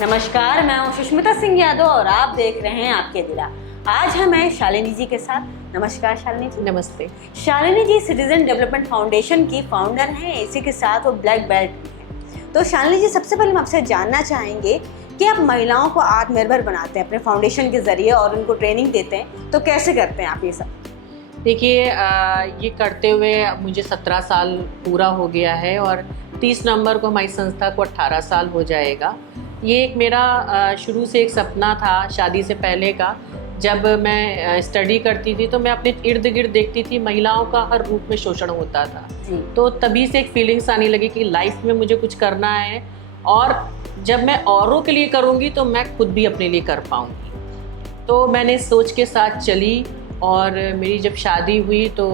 नमस्कार, मैं हूं सुष्मिता सिंह यादव और आप देख रहे हैं आपके दिला। आज हम हैं शालिनी जी के साथ। नमस्कार शालिनी जी। नमस्ते। शालिनी जी सिटीजन डेवलपमेंट फाउंडेशन की फाउंडर हैं, इसी के साथ वो ब्लैक बेल्ट भी हैं। तो शालिनी जी, सबसे पहले हम आपसे जानना चाहेंगे कि आप महिलाओं को आत्मनिर्भर बनाते हैं अपने फाउंडेशन के जरिए और उनको ट्रेनिंग देते हैं, तो कैसे करते हैं आप ये सब? देखिए, ये करते हुए मुझे 17 साल पूरा हो गया है और 30 नवंबर को हमारी संस्था को 18 साल हो जाएगा। ये एक मेरा शुरू से एक सपना था शादी से पहले का। जब मैं स्टडी करती थी तो मैं अपने इर्द गिर्द देखती थी महिलाओं का हर रूप में शोषण होता था। तो तभी से एक फीलिंग्स आने लगी कि लाइफ में मुझे कुछ करना है और जब मैं औरों के लिए करूँगी तो मैं खुद भी अपने लिए कर पाऊँगी। तो मैंने इस सोच के साथ चली और मेरी जब शादी हुई तो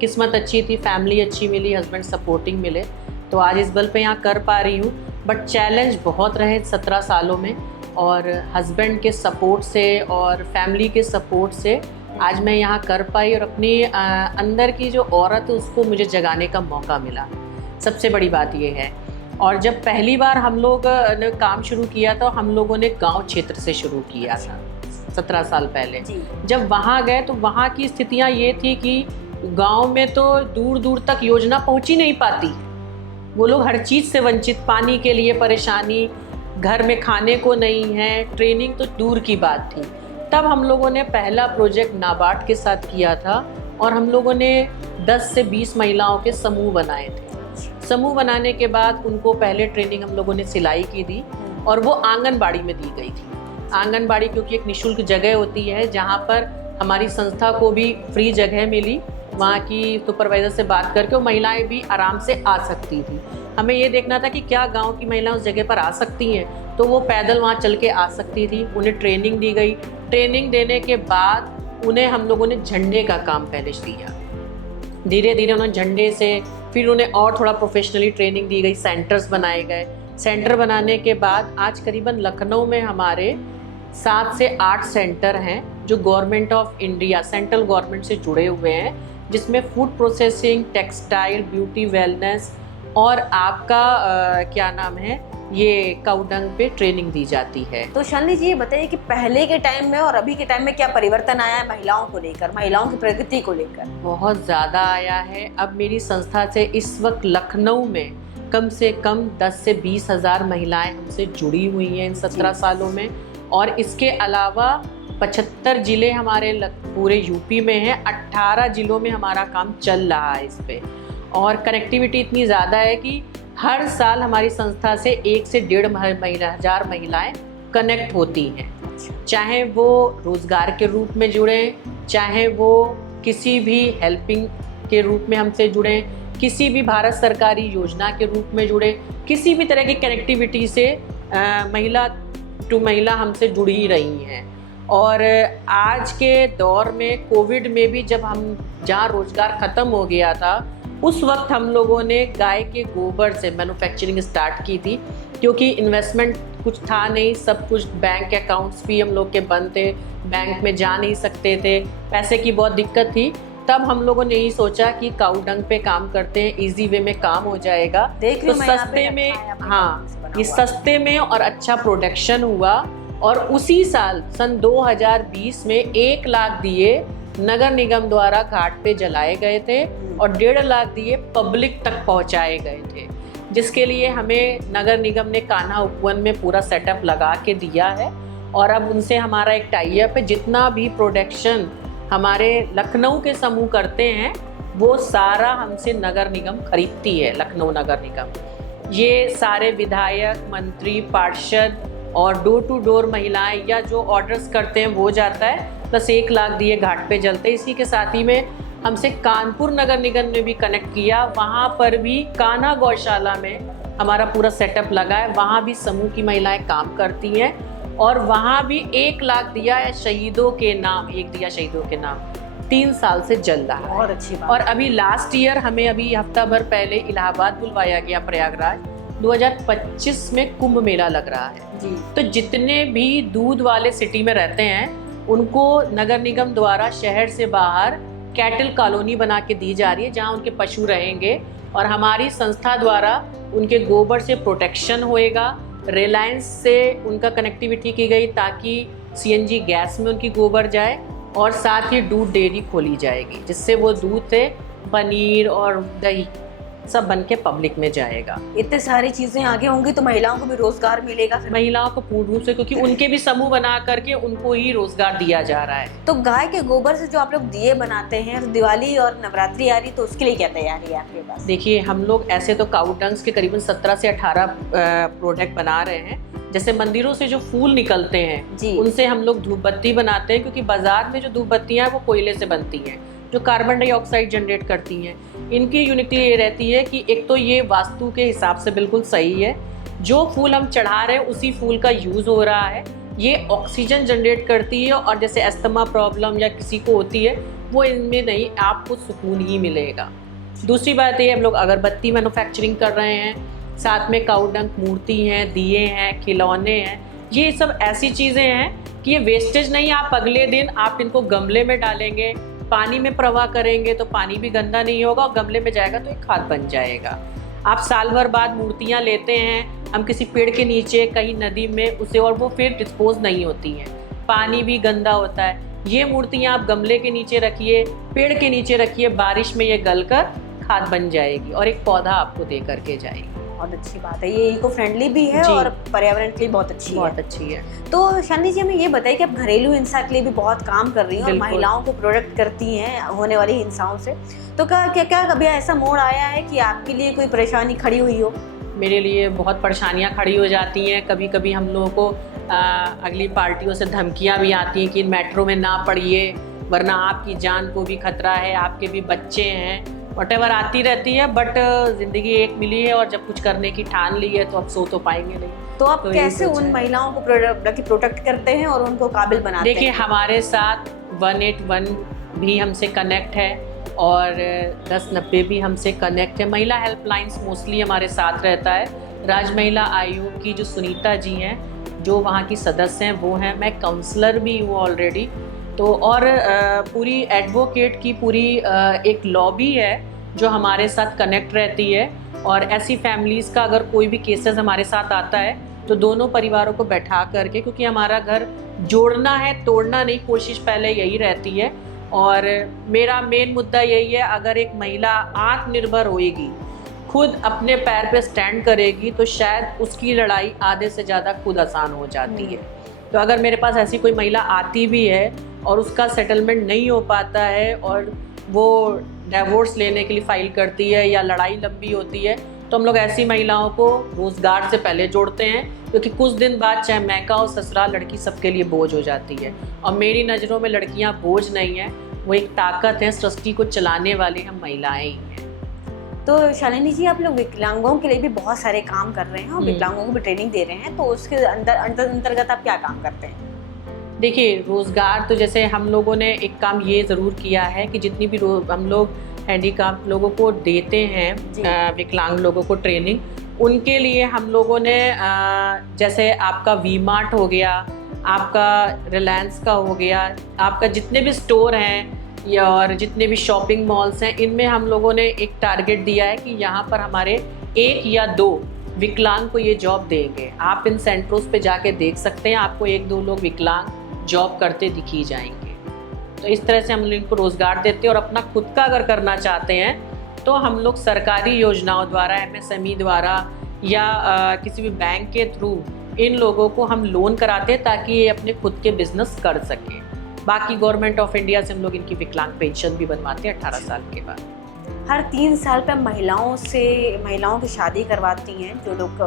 किस्मत अच्छी थी, फैमिली अच्छी मिली, हस्बैंड सपोर्टिंग मिले, तो आज इस बल पे यहाँ कर पा रही हूँ। बट चैलेंज बहुत रहे 17 सालों में और हस्बैंड के सपोर्ट से और फैमिली के सपोर्ट से आज मैं यहाँ कर पाई और अपनी अंदर की जो औरत है उसको मुझे जगाने का मौका मिला। सबसे बड़ी बात ये है। और जब पहली बार हम लोग ने काम शुरू किया तो हम लोगों ने गांव क्षेत्र से शुरू किया था 17 साल पहले। जब वहाँ गए तो वहाँ की स्थितियाँ ये थी कि गांव में तो दूर दूर तक योजना पहुँच ही नहीं पाती। वो लोग हर चीज़ से वंचित, पानी के लिए परेशानी, घर में खाने को नहीं है, ट्रेनिंग तो दूर की बात थी। तब हम लोगों ने पहला प्रोजेक्ट नाबार्ड के साथ किया था और हम लोगों ने 10 से 20 महिलाओं के समूह बनाए थे। समूह बनाने के बाद उनको पहले ट्रेनिंग हम लोगों ने सिलाई की दी और वो आंगनबाड़ी में दी गई थी। आंगनबाड़ी क्योंकि एक निःशुल्क जगह होती है जहाँ पर हमारी संस्था को भी फ्री जगह मिली, वहाँ की सुपरवाइज़र से बात करके वो महिलाएं भी आराम से आ सकती थी। हमें ये देखना था कि क्या गांव की महिलाएं उस जगह पर आ सकती हैं, तो वो पैदल वहाँ चल के आ सकती थी। उन्हें ट्रेनिंग दी गई। ट्रेनिंग देने के बाद उन्हें हम लोगों ने झंडे का काम पहले दिया। धीरे धीरे उन्हें झंडे से फिर उन्हें और थोड़ा प्रोफेशनली ट्रेनिंग दी गई, सेंटर्स बनाए गए। सेंटर बनाने के बाद आज करीबन लखनऊ में हमारे 7 से 8 सेंटर हैं जो government of India, central government से जुड़े हुए हैं, जिसमें food processing, textile, beauty, wellness और आपका क्या नाम है, ये काउडंग पे ट्रेनिंग दी जाती है। तो शालिनी जी, ये बताइए कि पहले के टाइम में और अभी के टाइम में क्या परिवर्तन आया है महिलाओं को लेकर, महिलाओं की प्रगति को लेकर? बहुत ज़्यादा आया है। अब मेरी संस्था से इस वक्त लखनऊ में कम से कम 10 से 20 हज़ार महिलाएं हमसे जुड़ी हुई हैं इन 17 सालों में। और इसके अलावा 75 ज़िले हमारे पूरे यूपी में हैं। 18 ज़िलों में हमारा काम चल रहा है इस पे। और कनेक्टिविटी इतनी ज़्यादा है कि हर साल हमारी संस्था से 1 से 1.5 हज़ार महिलाएं कनेक्ट होती हैं, चाहे वो रोज़गार के रूप में जुड़ें, चाहे वो किसी भी हेल्पिंग के रूप में हमसे जुड़ें, किसी भी भारत सरकारी योजना के रूप में जुड़े, किसी भी तरह की कनेक्टिविटी से महिला टू महिला हमसे जुड़ी ही रही हैं। और आज के दौर में कोविड में भी जब हम जहाँ रोज़गार ख़त्म हो गया था उस वक्त हम लोगों ने गाय के गोबर से मैन्युफैक्चरिंग स्टार्ट की थी, क्योंकि इन्वेस्टमेंट कुछ था नहीं, सब कुछ बैंक अकाउंट्स भी हम लोग के बंद थे, बैंक में जा नहीं सकते थे, पैसे की बहुत दिक्कत थी। तब हम लोगों ने यही सोचा कि काउडंग पे काम करते हैं, इजी वे में काम हो जाएगा। तो सस्ते में, हाँ, ये सस्ते में और अच्छा प्रोडक्शन हुआ। और उसी साल सन 2020 में 1 लाख दिए नगर निगम द्वारा घाट पे जलाए गए थे और 1.5 लाख दिए पब्लिक तक पहुंचाए गए थे, जिसके लिए हमें नगर निगम ने कान्हा उपवन में पूरा सेटअप लगा के दिया है। और अब उनसे हमारा एक टाई अप है। जितना भी प्रोडक्शन हमारे लखनऊ के समूह करते हैं वो सारा हमसे नगर निगम खरीदती है, लखनऊ नगर निगम। ये सारे विधायक, मंत्री, पार्षद और डोर टू डोर महिलाएं या जो ऑर्डर्स करते हैं वो जाता है, प्लस 1 लाख दिए घाट पे जलते। इसी के साथ ही में हमसे कानपुर नगर निगम ने भी कनेक्ट किया, वहाँ पर भी कान्हा गौशाला में हमारा पूरा सेटअप लगा है, वहाँ भी समूह की महिलाएं काम करती हैं। और वहाँ भी 1 लाख दिया है शहीदों के नाम, 1 दिया शहीदों के नाम, 3 साल से जल रहा है। बहुत अच्छी बात। और अभी लास्ट ईयर हमें अभी हफ्ता भर पहले इलाहाबाद बुलवाया गया, प्रयागराज 2025 में कुंभ मेला लग रहा है जी। तो जितने भी दूध वाले सिटी में रहते हैं उनको नगर निगम द्वारा शहर से बाहर कैटल कॉलोनी बना के दी जा रही है, जहाँ उनके पशु रहेंगे और हमारी संस्था द्वारा उनके गोबर से प्रोटेक्शन होएगा, रिलायंस से उनका कनेक्टिविटी की गई ताकि सीएनजी गैस में उनकी गोबर जाए और साथ ही दूध डेयरी खोली जाएगी, जिससे वो दूध से पनीर और दही सब बन के पब्लिक में जाएगा। इतने सारी चीजें आगे होंगी तो महिलाओं को भी रोजगार मिलेगा फिर। महिलाओं को पूर्ण रूप से, क्योंकि उनके भी समूह बना करके उनको ही रोजगार दिया जा रहा है। तो गाय के गोबर से जो आप लोग दिए बनाते हैं, तो दिवाली और नवरात्रि आ रही तो उसके लिए क्या तैयारी है आपके पास? देखिए, हम लोग ऐसे तो काऊ डंग्स के करीबन 17 से 18 प्रोडक्ट बना रहे हैं। जैसे मंदिरों से जो फूल निकलते हैं जी। उनसे हम लोग धूप बत्ती बनाते हैं, क्योंकि बाजार में जो धूप बत्तियां हैं वो कोयले से बनती हैं, जो कार्बन डाइऑक्साइड जनरेट करती हैं। इनकी यूनिटी ये रहती है कि एक तो ये वास्तु के हिसाब से बिल्कुल सही है, जो फूल हम चढ़ा रहे हैं उसी फूल का यूज़ हो रहा है, ये ऑक्सीजन जनरेट करती है, और जैसे अस्थमा प्रॉब्लम या किसी को होती है वो इनमें नहीं, आपको सुकून ही मिलेगा। दूसरी बात ये, हम लोग अगरबत्ती मैन्युफैक्चरिंग कर रहे हैं, साथ में काउडंक मूर्ति हैं, दिए हैं, खिलौने हैं। ये सब ऐसी चीज़ें हैं कि ये वेस्टेज नहीं, आप अगले दिन आप इनको गमले में डालेंगे, पानी में प्रवाह करेंगे तो पानी भी गंदा नहीं होगा, और गमले में जाएगा तो एक खाद बन जाएगा। आप साल भर बाद मूर्तियाँ लेते हैं हम किसी पेड़ के नीचे, कहीं नदी में, उसे, और वो फिर डिस्पोज नहीं होती हैं, पानी भी गंदा होता है। ये मूर्तियाँ आप गमले के नीचे रखिए, पेड़ के नीचे रखिए, बारिश में ये गलकर खाद बन जाएगी और एक पौधा आपको दे करके जाएगी। बहुत अच्छी बात है, ये इको फ्रेंडली भी है और पर्यावरण के लिए बहुत अच्छी है। तो शालिनी जी, हमें ये बताइए कि आप घरेलू हिंसा के लिए भी बहुत काम कर रही हैं और महिलाओं को प्रोटेक्ट करती हैं होने वाली हिंसाओं से। तो क्या कभी ऐसा मोड़ आया है कि आपके लिए कोई परेशानी खड़ी हुई हो? मेरे लिए बहुत परेशानियां खड़ी हो जाती हैं। कभी कभी हम लोगों को अगली पार्टियों से धमकियां भी आती हैं कि मेट्रो में ना पड़िए, वरना आपकी जान को भी खतरा है, आपके भी बच्चे हैं, व्हाटएवर आती रहती है। बट ज़िंदगी एक मिली है और जब कुछ करने की ठान ली है तो अब सो तो पाएंगे नहीं। तो आप कैसे उन महिलाओं को प्रोटेक्ट करते हैं और उनको काबिल बनाते हैं? देखिए, हमारे साथ 181 भी हमसे कनेक्ट है और 1090 भी हमसे कनेक्ट है। महिला हेल्पलाइंस मोस्टली हमारे साथ रहता है। राज महिला आयोग की जो सुनीता जी हैं, जो वहाँ की सदस्य हैं, वो हैं। मैं काउंसलर भी हूँ ऑलरेडी। तो और पूरी एडवोकेट की पूरी एक लॉबी है जो हमारे साथ कनेक्ट रहती है। और ऐसी फैमिलीज़ का अगर कोई भी केसेस हमारे साथ आता है तो दोनों परिवारों को बैठा करके, क्योंकि हमारा घर जोड़ना है, तोड़ना नहीं, कोशिश पहले यही रहती है। और मेरा मेन मुद्दा यही है, अगर एक महिला आत्मनिर्भर होएगी, खुद अपने पैर पे स्टैंड करेगी, तो शायद उसकी लड़ाई आधे से ज़्यादा खुद आसान हो जाती है। तो अगर मेरे पास ऐसी कोई महिला आती भी है और उसका सेटलमेंट नहीं हो पाता है और वो डिवोर्स लेने के लिए फाइल करती है या लड़ाई लंबी होती है, तो हम लोग ऐसी महिलाओं को रोज़गार से पहले जोड़ते हैं, क्योंकि कुछ दिन बाद चाहे मैका हो ससुराल, लड़की सबके लिए बोझ हो जाती है। और मेरी नज़रों में लड़कियां बोझ नहीं हैं, वो एक ताकत है, सृष्टि को चलाने वाली हम महिलाएं ही हैं। तो शालिनी जी, आप लोग विकलांगों के लिए भी बहुत सारे काम कर रहे हैं और विकलांगों को भी ट्रेनिंग दे रहे हैं, तो उसके अंतर्गत आप क्या काम करते हैं? देखिए, रोज़गार तो जैसे हम लोगों ने एक काम ये ज़रूर किया है कि जितनी भी हम लोग हैंडीकैप लोगों को देते हैं, विकलांग लोगों को ट्रेनिंग, उनके लिए हम लोगों ने जैसे आपका वी मार्ट हो गया, आपका रिलायंस का हो गया, आपका जितने भी स्टोर हैं या और जितने भी शॉपिंग मॉल्स हैं, इनमें हम लोगों ने एक टारगेट दिया है कि यहाँ पर हमारे 1 या 2 विकलांग को ये जॉब देंगे। आप इन सेंटर्स पे जाके देख सकते हैं, आपको 1-2 लोग विकलांग जॉब करते दिखी जाएंगे। तो इस तरह से हम लोग इनको रोज़गार देते हैं। और अपना खुद का अगर करना चाहते हैं तो हम लोग सरकारी योजनाओं द्वारा, MSME द्वारा या किसी भी बैंक के थ्रू इन लोगों को हम लोन कराते हैं ताकि ये अपने खुद के बिजनेस कर सकें। बाकी गवर्नमेंट ऑफ इंडिया से हम लोग इनकी विकलांग पेंशन भी बनवाते हैं 18 साल के बाद। हर 3 साल पे महिलाओं की शादी करवाती हैं, जो लोग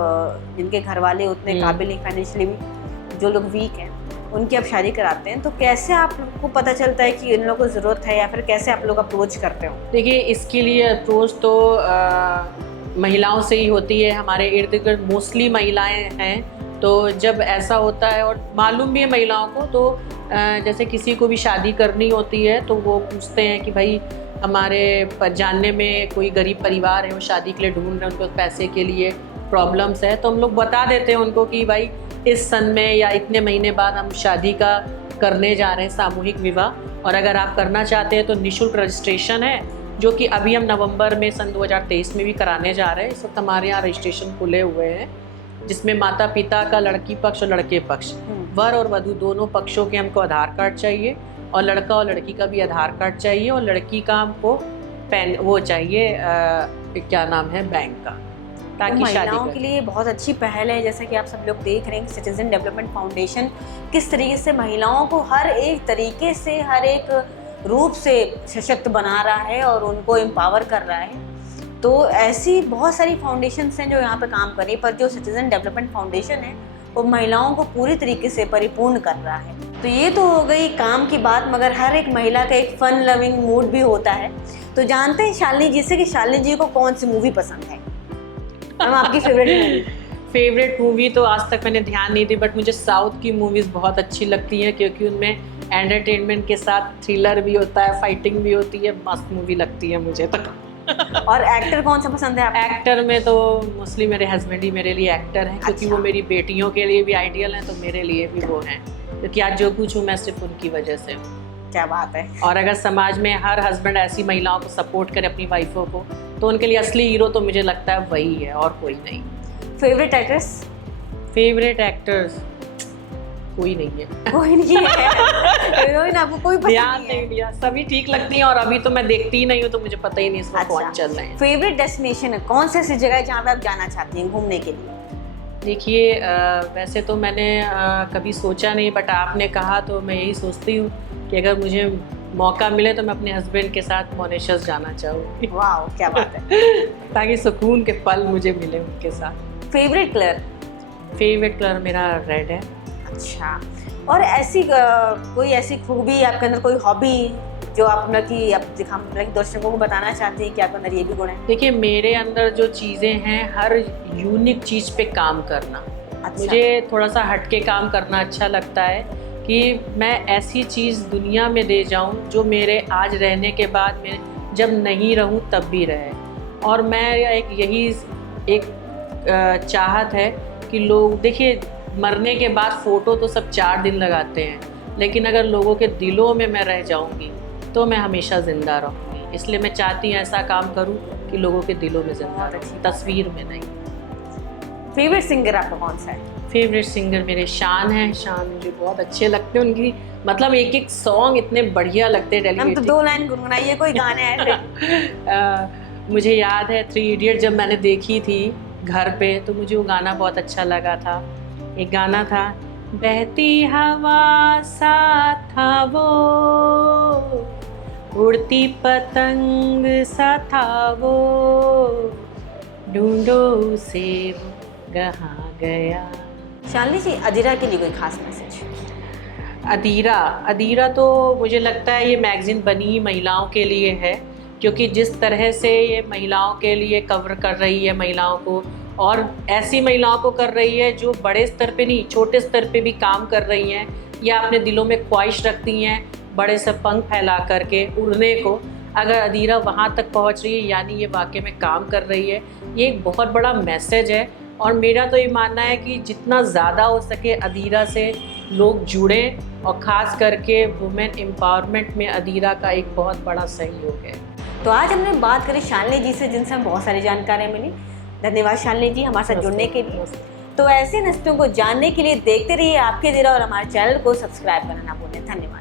जिनके घर वाले उतने काबिल नहीं, फाइनेंशियली भी जो लोग वीक हैं, उनकी आप शादी कराते हैं। तो कैसे आपको पता चलता है कि इन लोगों को ज़रूरत है, या फिर कैसे आप लोग अप्रोच करते हो? देखिए, इसके लिए अप्रोच तो महिलाओं से ही होती है। हमारे इर्द गिर्द मोस्टली महिलाएं हैं, तो जब ऐसा होता है और मालूम भी है महिलाओं को, तो जैसे किसी को भी शादी करनी होती है तो वो पूछते हैं कि भाई हमारे जानने में कोई गरीब परिवार है, वो शादी के लिए ढूंढ रहे हैं, उनको पैसे के लिए प्रॉब्लम्स है, तो हम लोग बता देते हैं उनको कि भाई इस सन में या इतने महीने बाद हम शादी का करने जा रहे हैं, सामूहिक विवाह। और अगर आप करना चाहते हैं तो निःशुल्क रजिस्ट्रेशन है, जो कि अभी हम नवंबर में सन 2023 में भी कराने जा रहे हैं। इस वक्त हमारे यहाँ रजिस्ट्रेशन खुले हुए हैं जिसमें माता पिता का लड़की पक्ष और लड़के पक्ष, वर और वधू दोनों पक्षों के हमको आधार कार्ड चाहिए, और लड़का और लड़की का भी आधार कार्ड चाहिए, और लड़की का हमको वो चाहिए क्या नाम है, बैंक का, ताकि महिलाओं के लिए बहुत अच्छी पहल है। जैसा कि आप सब लोग देख रहे हैं सिटीजन डेवलपमेंट फाउंडेशन किस तरीके से महिलाओं को हर एक तरीके से, हर एक रूप से सशक्त बना रहा है और उनको एम्पावर कर रहा है। तो ऐसी बहुत सारी फाउंडेशंस हैं जो यहाँ पे काम कर रही है, पर जो सिटीजन डेवलपमेंट फाउंडेशन है वो महिलाओं को पूरी तरीके से परिपूर्ण कर रहा है। तो ये तो हो गई काम की बात, मगर हर एक महिला का एक फन लविंग मूड भी होता है। तो जानते हैं शालिनी जी से कि शालिनी जी को कौन सी मूवी पसंद है? हम आपकी फेवरेट मूवी तो आज तक मैंने ध्यान नहीं दी, बट मुझे साउथ की मूवीज़ बहुत अच्छी लगती हैं, क्योंकि उनमें एंटरटेनमेंट के साथ थ्रिलर भी होता है, फाइटिंग भी होती है, मस्त मूवी लगती है मुझे तो। और एक्टर कौन सा पसंद है आपको? एक्टर में तो मोस्टली मेरे हस्बैंड ही मेरे लिए एक्टर हैं, क्योंकि वो मेरी बेटियों के लिए भी आइडियल हैं, तो मेरे लिए भी वो हैं, क्योंकि आज जो कुछ हूँ मैं सिर्फ उनकी वजह से हूँ। क्या बात है। और अगर समाज में हर हस्बैंड ऐसी महिलाओं को सपोर्ट करे, अपनी वाइफों को, तो उनके लिए असली हीरो तो मुझे लगता है वही है और कोई नहीं। Favourite actress? फेवरेट एक्टर्स कोई नहीं है। कोई नहीं है? हीरोइन आपको कोई पसंद ध्यान नहीं दिया, सभी ठीक लगती हैं, और अभी तो मैं देखती ही नहीं हूँ, तो मुझे पता ही नहीं इस वक्त कौन चल रहे हैं। फेवरेट डेस्टिनेशन है कौन सी ऐसी जगह है जहाँ पे आप जाना चाहती हैं घूमने के लिए? देखिए वैसे तो मैंने कभी सोचा नहीं, बट आपने कहा तो मैं यही सोचती हूँ कि अगर मुझे मौका मिले तो मैं अपने हस्बैंड के साथ मॉरिशस जाना चाहूँगी। वाह क्या बात है। ताकि सुकून के पल मुझे मिले उनके साथ। Favourite colour? फेवरेट कलर मेरा रेड है। अच्छा, और ऐसी कोई ऐसी खूबी आपके अंदर, कोई हॉबी जो आप मतलब दर्शकों को बताना चाहते हैं कि आपके अंदर ये भी गुण है? देखिए मेरे अंदर जो चीज़ें हैं, हर यूनिक चीज़ पे काम करना। अच्छा। मुझे थोड़ा सा हटके काम करना अच्छा लगता है, कि मैं ऐसी चीज़ दुनिया में दे जाऊं जो मेरे आज रहने के बाद मैं जब नहीं रहूं तब भी रहे। और मैं यही चाहत है कि लोग, देखिए मरने के बाद फ़ोटो तो सब 4 दिन लगाते हैं, लेकिन अगर लोगों के दिलों में मैं रह जाऊंगी तो मैं हमेशा ज़िंदा रहूँगी। इसलिए मैं चाहती हूँ ऐसा काम करूँ कि लोगों के दिलों में ज़िंदा रहूँ, तस्वीर में नहीं। फेवरेट सिंगर आपका कौन सा है? फेवरेट सिंगर मेरे शान हैं। शान मुझे बहुत अच्छे लगते हैं, उनकी मतलब एक एक सॉन्ग इतने बढ़िया लगते हैं। हम तो 2 लाइन गुनगुनाइए, कोई गाने हैं? मुझे याद है 3 इडियट जब मैंने देखी थी घर पे, तो मुझे वो गाना बहुत अच्छा लगा था। एक गाना था, बहती हवा सा था वो, उड़ती पतंग सा था वो, ढूंढो उसे वो कहाँ गया। शालिनी जी, अदीरा के लिए कोई खास मैसेज? अदीरा तो मुझे लगता है ये मैगज़ीन बनी ही महिलाओं के लिए है, क्योंकि जिस तरह से ये महिलाओं के लिए कवर कर रही है महिलाओं को, और ऐसी महिलाओं को कर रही है जो बड़े स्तर पे नहीं, छोटे स्तर पे भी काम कर रही हैं, या अपने दिलों में ख्वाहिश रखती हैं बड़े से पंख फैला करके उड़ने को। अगर अदीरा वहाँ तक पहुँच रही है, यानी ये वाकई में काम कर रही है। ये एक बहुत बड़ा मैसेज है, और मेरा तो ये मानना है कि जितना ज़्यादा हो सके अदीरा से लोग जुड़ें, और ख़ास करके वुमेन एम्पावरमेंट में अदीरा का एक बहुत बड़ा सहयोग है। तो आज हमने बात करी शालिनी जी से, जिनसे हमें बहुत सारी जानकारियाँ मिली। धन्यवाद शालिनी जी हमारे साथ जुड़ने के लिए। तो ऐसे नस्लों को जानने के लिए देखते रहिए आपके अदीरा, और हमारे चैनल को सब्सक्राइब करना ना भूलें। धन्यवाद।